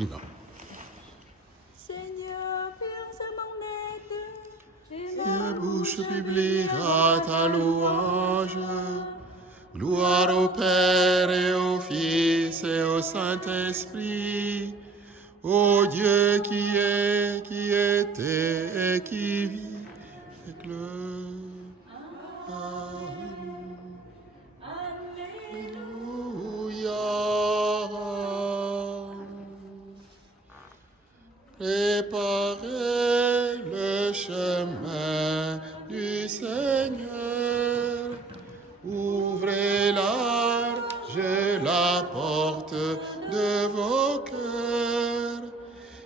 On Seigneur, perce mon aide, et ma bouche publiera ta louange. Gloire au Père et au Fils et au Saint-Esprit, ô Dieu qui est, qui était et qui vit avec le... Préparez le chemin du Seigneur. Ouvrez large la porte de vos cœurs.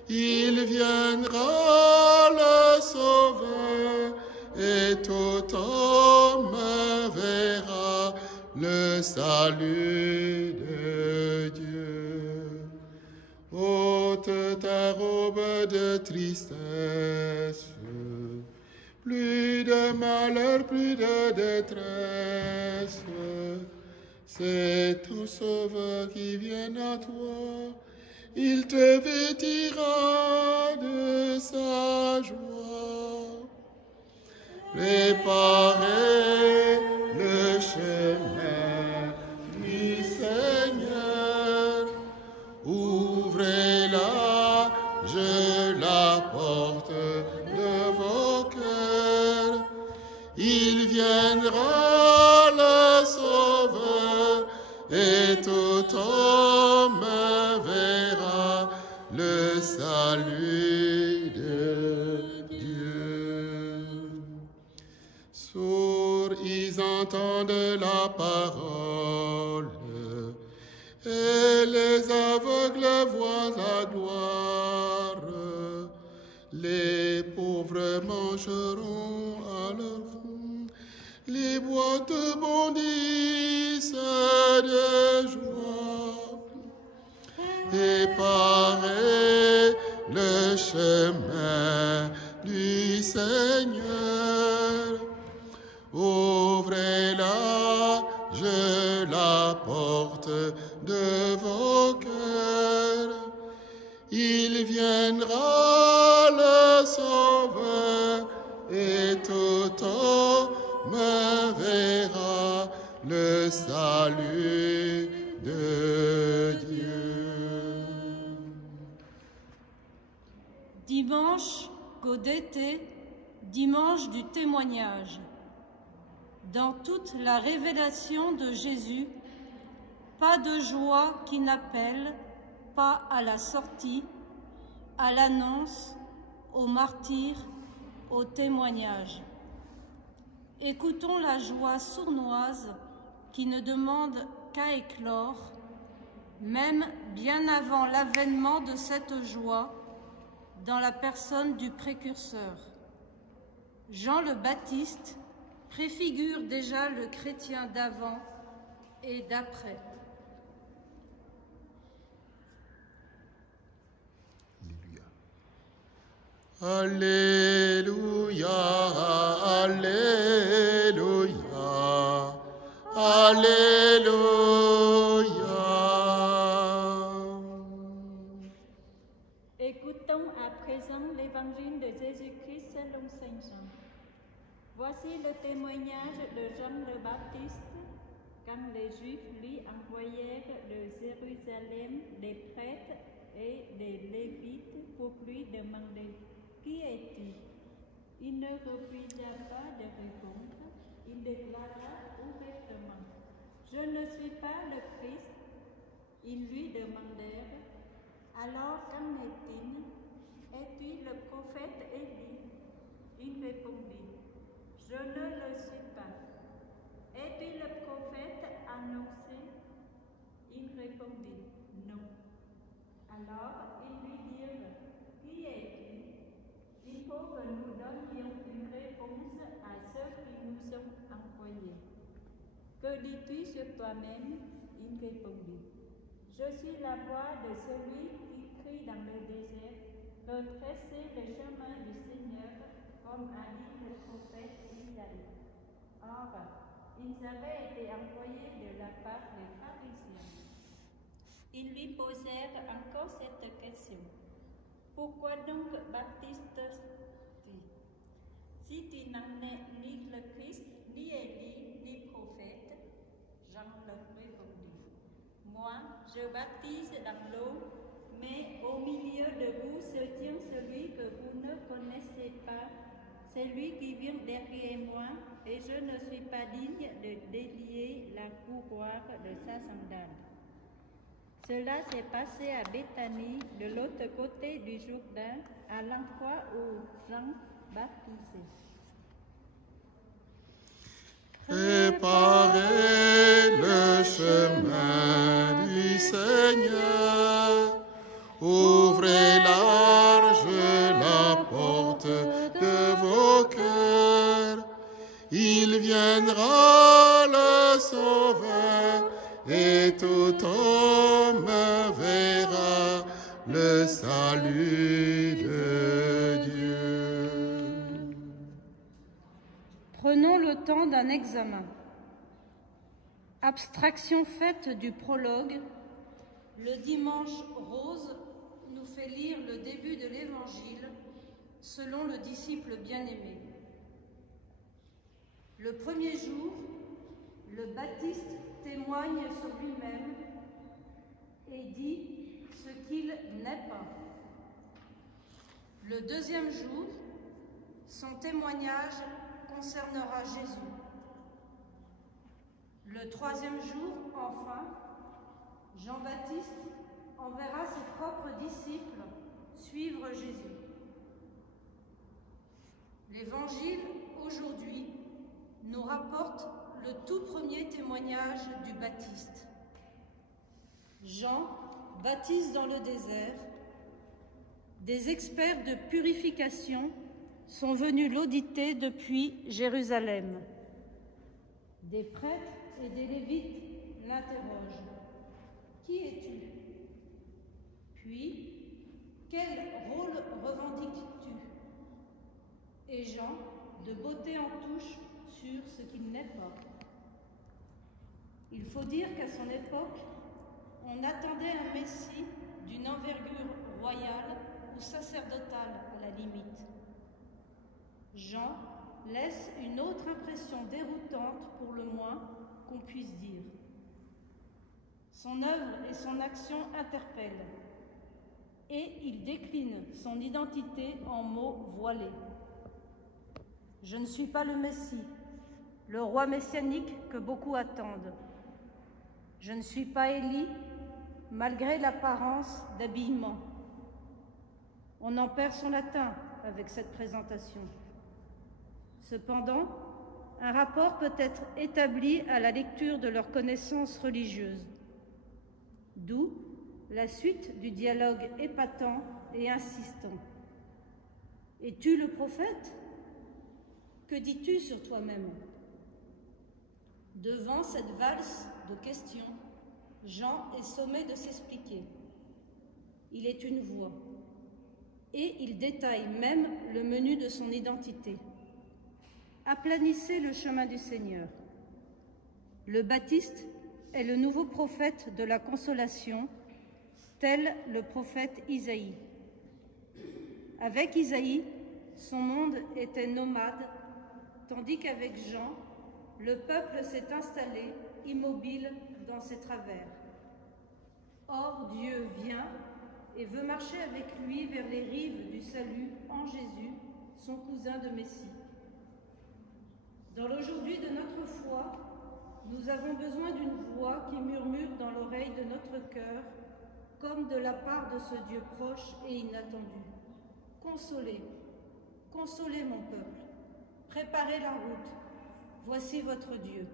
Il viendra le Sauveur et tout homme verra le salut de Dieu. Ôte ta robe de tristesse, plus de malheur, plus de détresse. C'est ton Sauveur qui vient à toi, il te vêtira de sa joie. Préparez le chemin du Seigneur. Ouvrez large la porte de vos cœurs. Il viendra le Sauveur et tout homme verra le salut de Dieu. Sourds, ils entendent la parole, et les aveugles voient la gloire. Les pauvres mangeront à leur faim, les boîtes bondissent de joie. Préparez le chemin du Seigneur. Ouvrez large la porte de vos cœurs. Il viendra le Sauveur et tout homme verra le salut de Dieu. Dimanche, Gaudete, dimanche du témoignage. Dans toute la révélation de Jésus, pas de joie qui n'appelle, pas à la sortie, à l'annonce, au martyr, au témoignage. Écoutons la joie sournoise qui ne demande qu'à éclore, même bien avant l'avènement de cette joie, dans la personne du précurseur. Jean le Baptiste préfigure déjà le chrétien d'avant et d'après. Alléluia, Alléluia, Alléluia. Écoutons à présent l'évangile de Jésus-Christ selon saint Jean. Voici le témoignage de Jean le Baptiste quand les Juifs lui envoyèrent de Jérusalem des prêtres et des Lévites pour lui demander « Qui es-tu » Il ne refusa pas de répondre. Il déclara ouvertement « Je ne suis pas le Christ ». Ils lui demandèrent « Alors qu'en est-il? Es-tu le prophète Élie » Il répondit « Je ne le suis pas. » « Es-tu le prophète annoncé » Il répondit « Non. » Alors ils lui dirent « Qui es-tu » Il faut que nous donnions une réponse à ceux qui nous ont envoyés. « Que dis-tu sur toi-même » Il répondit « Je suis la voix de celui qui crie dans le désert, redressez le chemin du Seigneur, comme a dit le prophète Isaïe. » Or, ils avaient été envoyés de la part des pharisiens. Ils lui posèrent encore cette question. question. Pourquoi donc Baptiste si tu n'en es ni le Christ, ni Élie, ni prophète? Jean leur répondit, moi, je baptise dans l'eau, mais au milieu de vous se tient celui que vous ne connaissez pas, celui qui vient derrière moi, et je ne suis pas digne de délier la couroire de sa sandale. Cela s'est passé à Béthanie, de l'autre côté du Jourdain, à l'endroit où Jean baptisait. Préparez le chemin du Seigneur, ouvrez large la porte de vos cœurs, il viendra le Sauveur, et tout homme verra le salut de Dieu. Prenons le temps d'un examen. Abstraction faite du prologue, le dimanche rose nous fait lire le début de l'Évangile selon le disciple bien-aimé. Le premier jour, le Baptiste témoigne sur lui-même et dit ce qu'il n'est pas. Le deuxième jour, son témoignage concernera Jésus. Le troisième jour, enfin, Jean-Baptiste enverra ses propres disciples suivre Jésus. L'Évangile, aujourd'hui, nous rapporte le tout premier témoignage du Baptiste. Jean baptise dans le désert. Des experts de purification sont venus l'auditer depuis Jérusalem. Des prêtres et des lévites l'interrogent. Qui es-tu? Puis, quel rôle revendiques-tu? Et Jean, de beauté en touche sur ce qu'il n'est pas. Il faut dire qu'à son époque, on attendait un Messie d'une envergure royale ou sacerdotale à la limite. Jean laisse une autre impression déroutante pour le moins qu'on puisse dire. Son œuvre et son action interpellent et il décline son identité en mots voilés. Je ne suis pas le Messie, le roi messianique que beaucoup attendent. Je ne suis pas Élie, malgré l'apparence d'habillement. On en perd son latin avec cette présentation. Cependant, un rapport peut être établi à la lecture de leurs connaissances religieuses. D'où la suite du dialogue épatant et insistant. Es-tu le prophète? Que dis-tu sur toi-même? Devant cette valse de questions, Jean est sommé de s'expliquer. Il est une voix. Et il détaille même le menu de son identité. Aplanissez le chemin du Seigneur. Le Baptiste est le nouveau prophète de la consolation, tel le prophète Isaïe. Avec Isaïe, son monde était nomade, tandis qu'avec Jean, le peuple s'est installé, immobile dans ses travers. Or, Dieu vient et veut marcher avec lui vers les rives du salut en Jésus, son cousin de Messie. Dans l'aujourd'hui de notre foi, nous avons besoin d'une voix qui murmure dans l'oreille de notre cœur, comme de la part de ce Dieu proche et inattendu. Consolez, consolez mon peuple, préparez la route, voici votre Dieu.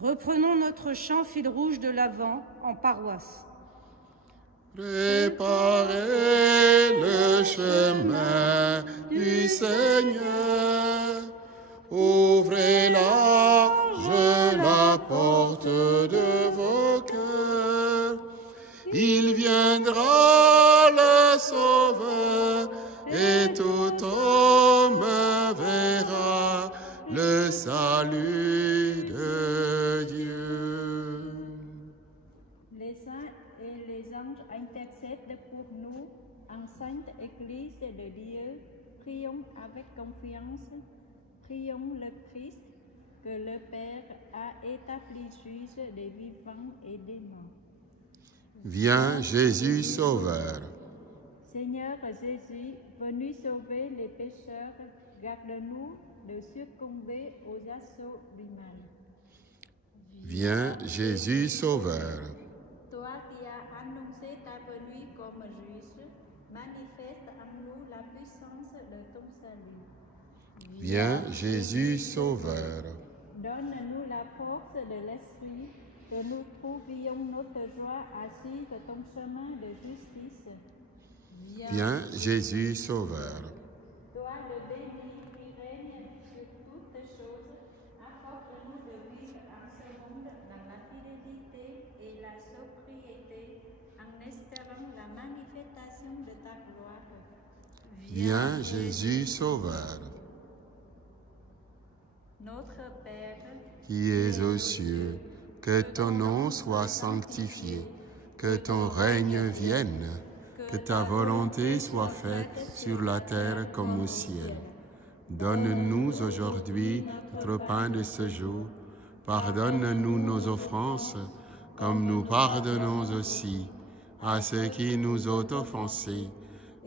Reprenons notre chant fil rouge de l'Avent en paroisse. Préparez le chemin du Seigneur, ouvrez large la porte de vos cœurs, il viendra le Sauveur, et tout homme verra le salut de Dieu. Les saints et les anges intercèdent pour nous. En Sainte Église de Dieu, prions avec confiance. Prions le Christ que le Père a établi juge des vivants et des morts. Viens, Jésus Sauveur. Seigneur Jésus, venu sauver les pécheurs, garde-nous de succomber aux assauts du mal. Viens, Jésus Sauveur. Toi qui as annoncé ta venue comme juge, manifeste en nous la puissance de ton salut. Viens, Jésus Sauveur. Donne-nous la force de l'esprit, que nous trouvions notre joie assise de ton chemin de justice. Viens, Jésus Sauveur. Toi le béni qui règne sur toutes choses, apporte-nous de vivre en ce monde dans la fidélité et la sobriété, en espérant la manifestation de ta gloire. Viens, Jésus Sauveur. Notre Père, Qui es aux cieux, que ton nom soit sanctifié, que ton règne vienne, que ta volonté soit faite sur la terre comme au ciel. Donne-nous aujourd'hui notre pain de ce jour. Pardonne-nous nos offenses, comme nous pardonnons aussi à ceux qui nous ont offensés.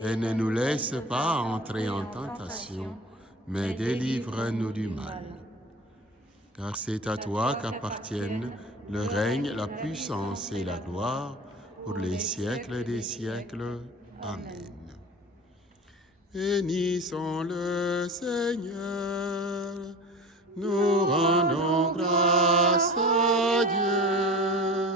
Et ne nous laisse pas entrer en tentation, mais délivre-nous du mal. Car c'est à toi qu'appartiennent le règne, la puissance et la gloire pour les siècles des siècles. Amen. Bénissons le Seigneur, nous rendons grâce à Dieu.